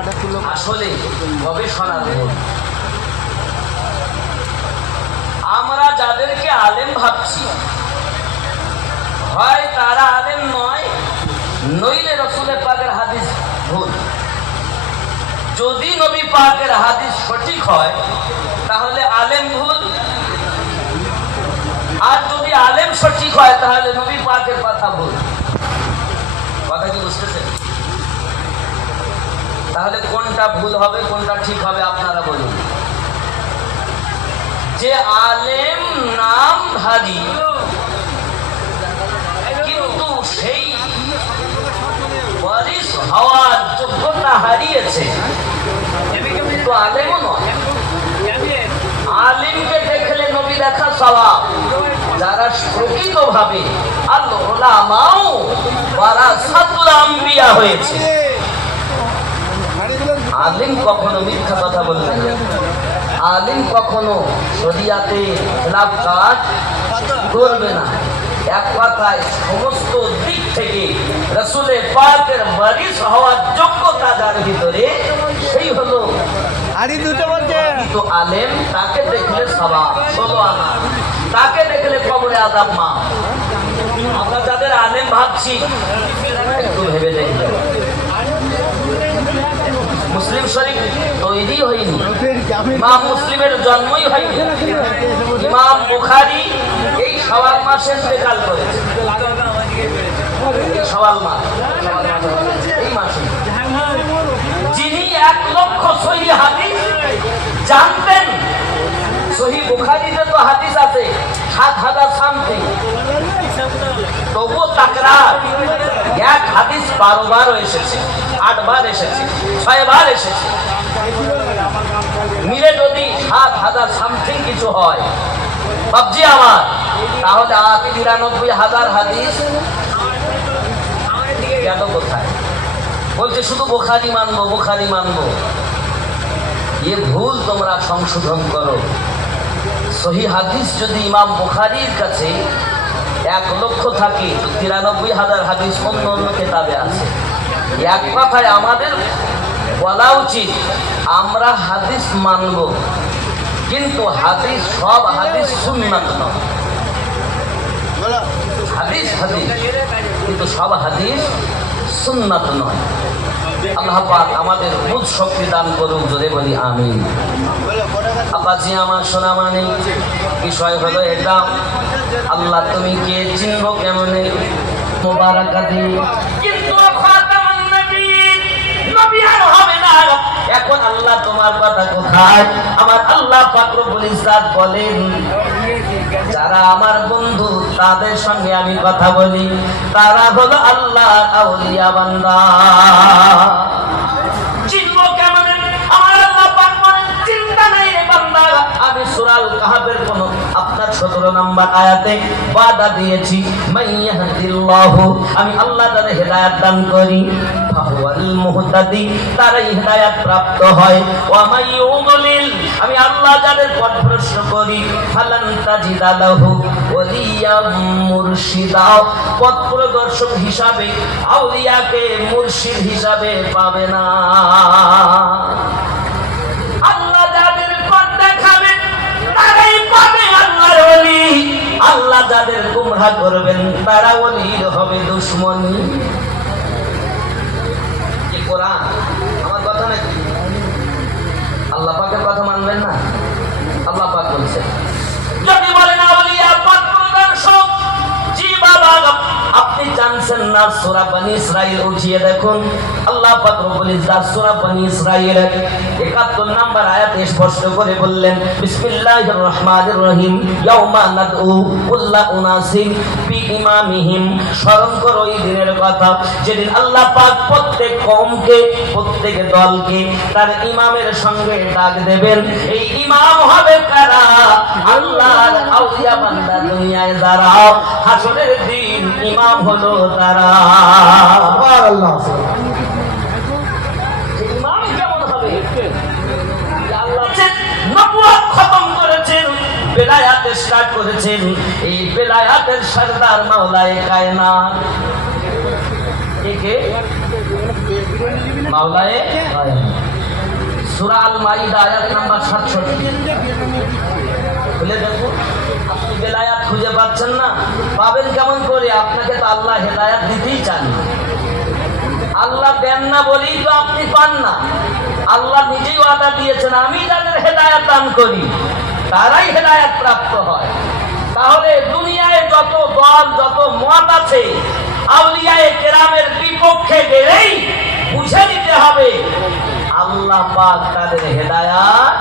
আসলে গবেষণার ভুল। আমরা যাদেরকে আলেম ভাবছি, হয় তারা আলেম নয়, নইলে রাসূলের পাকের হাদিস ভুল। যদি নবী পাকের হাদিস সঠিক হয় তাহলে আলেম ভুল, আর যদি আলেম সঠিক হয় তাহলে নবী পাকের কথা ভুল। কথা কি বুঝতেছেন? তাহলে কোনটা ভুল হবে, কোনটা ঠিক হবে আপনারা বলুন। যে আলেম নামধারী কিন্তু সেই ওয়ারিস হওয়ার যোগ্যতা হারিয়েছে, কিন্তু আলেমও নয়। আলেমকে দেখলে নবী দেখা সওয়াব। যারা প্রকৃতভাবে আল উলামাও ওয়ারাসাতুল আম্বিয়া হয়েছে, আলেম কখনো মিথ্যা কথা বলবে না, আলেম কখনো শরিয়াতে খেলাফ কাজ করবে না। এক কথায় সমস্ত দিক থেকে রাসূলের পাকের ওয়ারিস হওয়ার যোগ্যতা যার ভিতরে, সেই হলো তো আলেম। তাকে দেখলে সওয়াব 16 আনা, তাকে দেখলে কবরে আযাব মা। আমরা যাদের আলেম ভাবছি একটু ভেবে দেখবেন, মুসলিম শরীফ তৈরি হয়নি, ইমাম মুসলিমের জন্মই হয়নি। ইমাম বুখারী এই শাওয়াল মাসে ইন্তেকাল করেছে, শাওয়াল মাস, এই মাসে। যিনি 1 লক্ষ সহিহ হাদিস জানতেন, সহিহ বুখারীতে তো হাদিস আছে 7000 সামথিং, তবুও তাকরার। এক হাদিস 12 বার এসেছে, 8 বার এসেছে, 6 বার এসেছে, মিলে যদি 7000 সামথিং কিছু হয় বাবজি আমার, তাহলে 93,000 হাদিস গেল কোথায়? বলছে শুধু বুখারী মানবো, বুখারী মানবো। এ ভুল তোমরা সংশোধন করো। সহিহ হাদিস যদি ইমাম বুখারীর কাছে 1 লক্ষ থাকে, 93,000 হাদিস অন্য অন্য কিতাবে আছে। এক কথায় আমাদের বলা উচিত আমরা হাদিস মানব, কিন্তু হাদিস সব হাদিস সুন্নাত নয়। হাদিস হাদিস, কিন্তু সব হাদিস সুন্নাত নয়। আল্লাহ পাক আমাদের বুঝ শক্তি দান করুক, জোরে বলি আমিন। আব্বাজি আমার সোনা মানে বিষয় হলো এটা, আল্লাহ তুমি কে চিনবো কেমনে, মুবারাকাতি। কিন্তু খাতামুন নবী, নবী আর হবে না। এখন আল্লাহ তোমার কথা কোথায়? আমার আল্লাহ পাক রব্বুল ইজ্জত বলেন, যারা আমার বন্ধু তাদের সঙ্গে আমি কথা বলি, তারা হলো আল্লাহর আউলিয়া বান্দা। চিনবো কেমন? আমার আল্লাহ পাক বলেন, চিন্তা নাই রে বান্দা, আমি সূরা আল কাহফের কোন আপনার 17 নম্বর আয়াতে ওয়াদা দিয়েছি, মাইয়াহদিল্লাহু, আমি আল্লাহ তাদের হেদায়েত দান করি, ফাহুয়াল মুহতাদি, তারাই হেদায়েত প্রাপ্ত হয়, ওয়া মাইয়ুদলিল, আমি আল্লাহ যাদের পথভ্রষ্ট করি, ফালান তাজিদা লাহু ওয়ালিয়াম মুরশিদা, পথ প্রদর্শক হিসাবে, আউলিয়াকে মুর্শিদ হিসাবে পাবে না। আল্লাহ যাদের পথ দেখাবেন তারাই পাবে আল্লাহর ওলি, আল্লাহ যাদের গুমরাহ করবেন তারা ওলির হবে দুশমনী। কি কোরআন আমার কথা নাকি? আল্লাহ পাকের কথা মানবেন না? আল্লাহ পাক বলছেন, যদি বলেন আউলিয়া পথ প্রদর্শক, জি বাবা আপনি জানছেন না? সূরা বনী ইসরাঈল উঠিয়ে দেখুন, আল্লাহ পাক রব্বুল ইজ্জত সূরা বনী ইসরাঈলের 71 নম্বর আয়াতে স্পষ্ট করে বললেন, বিসমিল্লাহির রহমানির রহিম, ইয়াউমা নাদউ কুল্লা উনাসিন বিইমামিহিম। স্মরণ করো এই দিনের কথা, যেদিন আল্লাহ পাক প্রত্যেক কওমকে, প্রত্যেক দলকে তার ইমামের সঙ্গে ডাক দেবেন। এই ইমাম হবে কারা? আল্লাহর আউলিয়া বান্দা, দুনিয়ায় যারা, হাসরের দিন ইমাম হলো তারা। সুবহানাল্লাহ। ইমাম কেমন হবে? আল্লাহ নবুয়ত খতম করেছেন, বেলায়াত স্টার্ট করেছেন। এই বেলায়াতের সরদার মাওলায়ে কায়নাত কে মাওলায়ে সূরা আল মাইদা আয়াত নাম্বার 67 খুলে দেখুন। আপনি বেলায়াত খুঁজে পাচ্ছেন না, পাবেন কেমন করে? আপনাকে তো আল্লাহ হেদায়াত দিতেই চান না। আল্লাহ দেন না বলেই তো আপনি পান না। আল্লাহ নিজেই ওয়াদা দিয়েছেন, আমি যাদের হেদায়াত দান করি তারাই হেদায়াত প্রাপ্ত হয়। তাহলে দুনিয়ায় যত দল যত মত আছে, আউলিয়ায়ে কেরামের বিপক্ষে গেলেই বুঝে নিতে হবে আল্লাহ পাক তাদের হেদায়াত।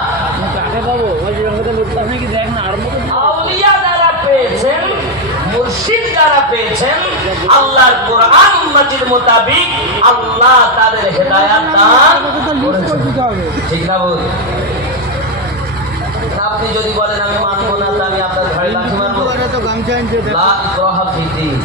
আউলিয়া যারা পেয়েছেন, মুর্শিদ যারা পেয়েছেন, আল্লাহর কোরআন মাজিদ মোতাবিক আল্লাহ তাদের হেদায়াত দান করেছেন। ঠিক না বল? আপনি যদি বলেন আমি মানবো না, আমি আপনার ঘরে লাঠি মারবো। লা ইকরাহা ফিদ্দীন।